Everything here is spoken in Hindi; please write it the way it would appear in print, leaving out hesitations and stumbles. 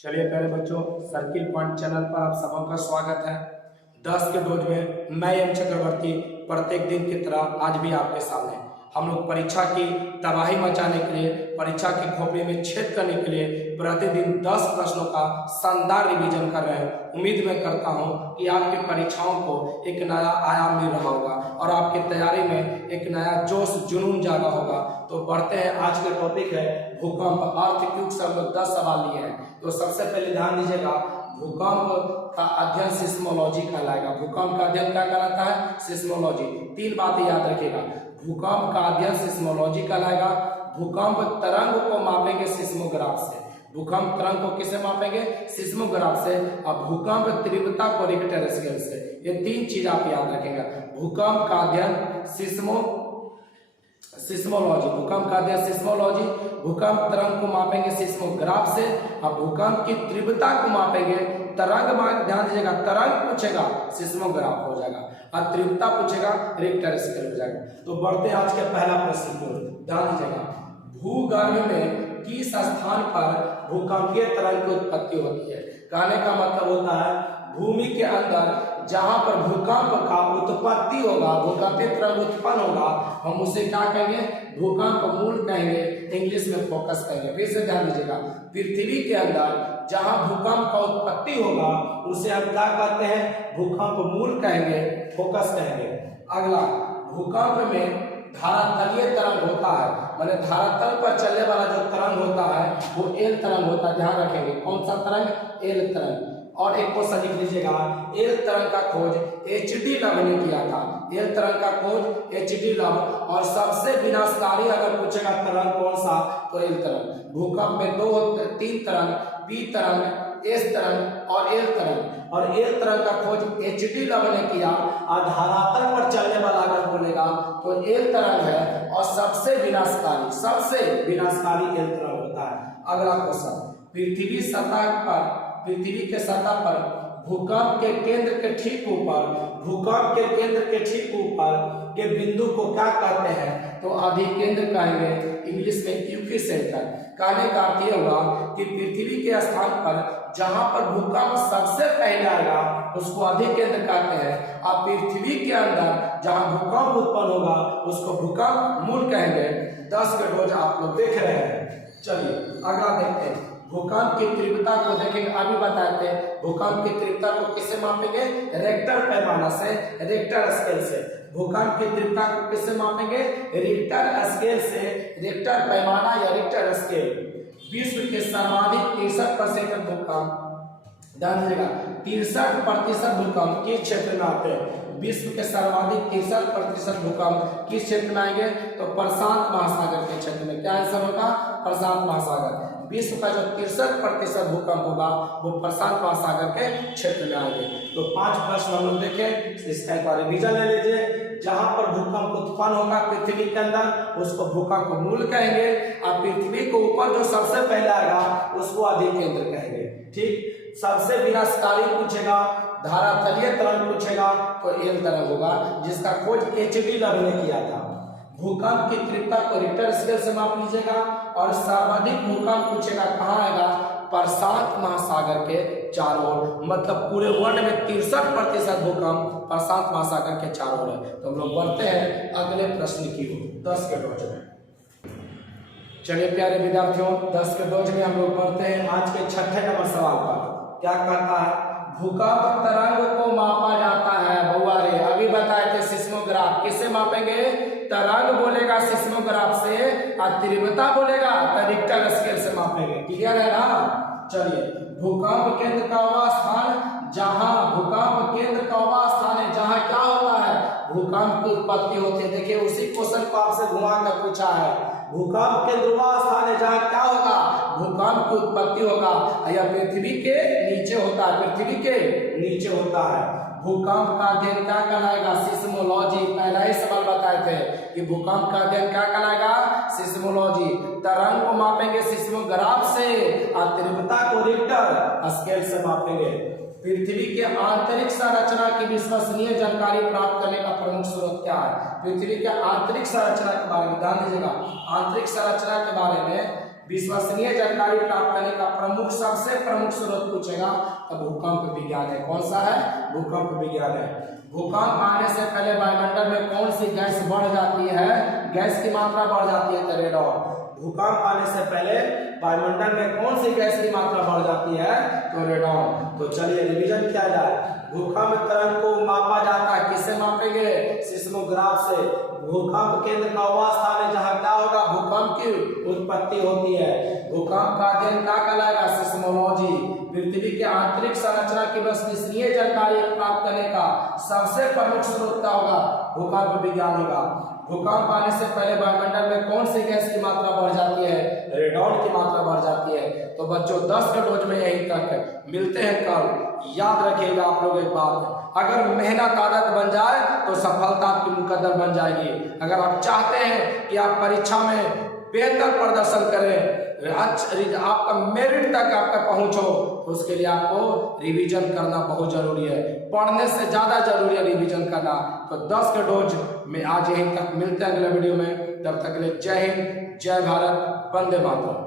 चलिए प्यारे बच्चों, सर्किल पॉइंट चैनल पर आप सबका स्वागत है। 10 के डोज में मैं एम चक्रवर्ती प्रत्येक दिन की तरह आज भी आपके सामने हम लोग परीक्षा की तबाही मचाने के लिए, परीक्षा की खोपड़ी में छेद करने के लिए प्रतिदिन 10 प्रश्नों का शानदार रिवीजन कर रहे हैं। उम्मीद मैं करता हूं कि आपकी परीक्षाओं को एक नया आयाम मिल रहा होगा और आपकी तैयारी में एक नया जोश जुनून जागा होगा। तो बढ़ते हैं, आज के टॉपिक है भूकंप। अर्थक्वेक से हम लोग 10 सवाल लिए हैं। तो सबसे पहले ध्यान दीजिएगा, भूकंप का अध्ययन सिस्मोलॉजी कहलाएगा। भूकंप का अध्ययन क्या कहलाता है? सिस्मोलॉजी। 3 बातें याद रखिएगा, भूकंप का अध्ययन सिस्मोलॉजी कहलाएगा। भूकंप तरंग को मापेंगे सिस्मोग्राफ से। भूकंप तरंग को किसे मापेंगे? सिस्मोग्राफ से। और भूकंप तीव्रता को रिक्टर स्केल से। ये 3 चीज आप याद रखेंगे। भूकंप का अध्ययन सिस्मोलॉजी, भूकंप का अध्ययन सिस्मोलॉजी। भूकंप तरंग को मापेंगे सिस्मोग्राफ से। और भूकंप की तीव्रता को मापेंगे तरंग। ध्यान दीजिएगा, तरंग पूछेगा सिस्मोग्राफ हो जाएगा और तीव्रता पूछेगा रिक्टर स्केल हो जाएगा। तो बढ़ते हैं आज के पहला प्रश्न को। ध्यान दीजिएगा, भूगर्भ में किस स्थान पर भूकंपीय तरंग की उत्पत्ति होती है? कहने का मतलब होता है भूमि के अंदर जहां पर भूकंप का उत्पत्ति होगा, भूकंपीय तरंग उत्पन्न होगा, हम उसे क्या कहेंगे? भूकंप मूल कहेंगे। इंग्लिश में फोकस करेंगे। फिर से ध्यान दीजिएगा, पृथ्वी के अंदर जहां भूकंप का उत्पत्ति होगा उसे हम क्या कहते हैं? भूकंप मूल कहेंगे, फोकस कहेंगे। अगला, भूकंप में धारातलीय तरंग होता है, माने धरातल पर चलने वाला जो तरंग होता है वो एल तरंग होता है। ध्यान रखेंगे, कौन सा तरंग? एल तरंग। और एक क्वेश्चन लिख लीजिएगा, एल तरंग का खोज एच.डी. लव ने किया था। एल तरंग का खोज एच.डी. लव। और सबसे विनाशकारी अगर पूछेगा तरंग कौन सा, तो एल तरंग। भूकंप में 3 तरंग, पी तरंग, एस तरंग और एल तरंग। और एल तरंग का खोज एच.डी. लव ने किया। और धरातल पर चलने वाला अगर बोलेगा तो एल तरंग है। और सबसे विनाशकारी एल तरंग होता है। अगला क्वेश्चन, पृथ्वी के सतह पर भूकंप के केंद्र के ठीक ऊपर के बिंदु को क्या कहते हैं? तो अधिकेंद्र कहेंगे, इंग्लिश में यूकी सेंटर। कहने का अर्थ यह होगा कि पृथ्वी के स्थान पर जहां पर भूकंप सबसे पहले आएगा उसको अधिकेंद्र कहते हैं। और पृथ्वी के अंदर जहां भूकंप उत्पन्न होगा उसको भूकंप मूल कहेंगे। 10 के डोज आप लोग देख रहे हैं। चलिए अगला देखते हैं, भूकंप की तीव्रता को देखेंगे। अभी बताते हैं भूकंप की तीव्रता को किससे मापेंगे? रिक्टर पैमाना से, रिक्टर स्केल से। भूकंप की तीव्रता को किससे मापेंगे? रिक्टर स्केल से, रिक्टर पैमाना या रिक्टर स्केल। विश्व के सर्वाधिक 63% भूकंप, ध्यान दीजिएगा, 63% भूकंप किस क्षेत्र में आते हैं? विश्व के सर्वाधिक 63% भूकंप किस क्षेत्र में आएंगे? तो प्रशांत महासागर के क्षेत्र में। क्या आंसर होगा? प्रशांत महासागर। विश्व का जो 63% भूकंप होगा वो प्रशांत महासागर के क्षेत्र में आएंगे। तो 5 प्रश्न हम लोग देखें, इसका एक बार रिवीजन ले लीजिए। जहां पर भूकंप उत्पन्न होगा पृथ्वी के अंदर उसको भूकंप मूल कहेंगे। और पृथ्वी के ऊपर जो सबसे पहले आएगा उसको अधिकेंद्र कहेंगे। ठीक। सबसे विनाशकारी पूछेगा, धारातलीय तरंग पूछेगा तो एल तरंग होगा, जिसका खोज एच.डी. लव ने किया था। भूकंप की तीव्रता को रिक्टर स्केल से माप लीजिएगा। और सर्वाधिक भूकंप पूछेगा, कहाँ आएगा? प्रशांत महासागर के चारों ओर। मतलब पूरे वर्ल्ड में 63% भूकंप प्रशांत महासागर के चारों ओर है। तो हम लोग बढ़ते हैं अगले प्रश्न की ओर, 10 के डोज में। चलिए प्यारे विद्यार्थियों, 10 के डोज में हम लोग बढ़ते हैं आज के 6ठे नंबर सवाल पर। क्या कहता है? भूकंप तरंग को मापा जाता है। बउआ रे, अभी बताए थे सिस्मोग्राफ। किससे मापेंगे? तरंग बोलेगा सिस्मोग्राफ से, और तीव्रता बोलेगा तो रिक्टर स्केल से मापेंगे। क्लियर है ना? चलिए, भूकंप केंद्र का वह स्थान है जहां क्या होता है? भूकंप की उत्पत्ति होती है। देखिए उसी क्वेश्चन को आपसे घुमा कर पूछा है। भूकंप केंद्र वह स्थान है जहां क्या होगा? भूकंप की उत्पत्ति होगा। या पृथ्वी के नीचे होता है, पृथ्वी के नीचे होता है। भूकंप का अध्ययन क्या कहलाएगा? सिस्मोलॉजी। पहला ही सवाल बताए थे कि भूकंप का अध्ययन क्या कहलाएगा? सिस्मोलॉजी। तरंग को मापेंगे सिस्मोग्राफ से और तीव्रता को रिक्टर स्केल से मापेंगे। पृथ्वी के आंतरिक संरचना की विश्वसनीय जानकारी प्राप्त करने का प्रमुख स्रोत क्या है? पृथ्वी के आंतरिक संरचना के बारे में ध्यान दीजिएगा। आंतरिक संरचना के बारे में विश्वसनीय जानकारी प्राप्त करने का प्रमुख सबसे प्रमुख स्रोत पूछेगा तो भूकंप विज्ञान है। कौन सा है? भूकंप विज्ञान है। भूकंप आने से पहले वायुमंडल में कौन सी गैस बढ़ जाती है? गैस की मात्रा बढ़ जाती है तो रेडॉन। भूकंप आने से पहले वायुमंडल में कौन सी गैस की मात्रा बढ़ जाती है? तो रेडॉन। तो चलिए रिवीजन किया जाए। भूकंप तरंग को मापा जाता है, किससे मापेंगे? सिस्मोग्राफ से। भूकंप केंद्र का वह स्थान है जहां क्या होगा? भूकंप की उत्पत्ति होती है। भूकंप का अध्ययन क्या कहलाएगा? सिस्मोलॉजी। पृथ्वी के आंतरिक संरचना की विश्वसनीय जानकारी प्राप्त करने का सबसे प्रमुख स्रोत क्या होगा? भूकंप विज्ञान होगा। भूकंप आने से पहले वायुमंडल में कौन सी गैस की मात्रा बढ़ जाती है? रेडॉन की मात्रा बढ़ जाती है। तो बच्चों 10 के डोज में यही तक, मिलते हैं कल। याद रखिएगा आप लोग एक बात, अगर मेहनत आदत बन जाए तो सफलता आपकी मुकद्दर बन जाएगी। अगर आप चाहते हैं कि आप परीक्षा में बेहतर प्रदर्शन करें, आपका मेरिट तक आपका पहुंचो, तो उसके लिए आपको रिवीजन करना बहुत जरूरी है। पढ़ने से ज्यादा जरूरी है रिवीजन करना। तो 10 के डोज में आज यहीं तक, मिलते हैं अगले वीडियो में। तब तक के लिए जय हिंद, जय भारत, वंदे मातरम।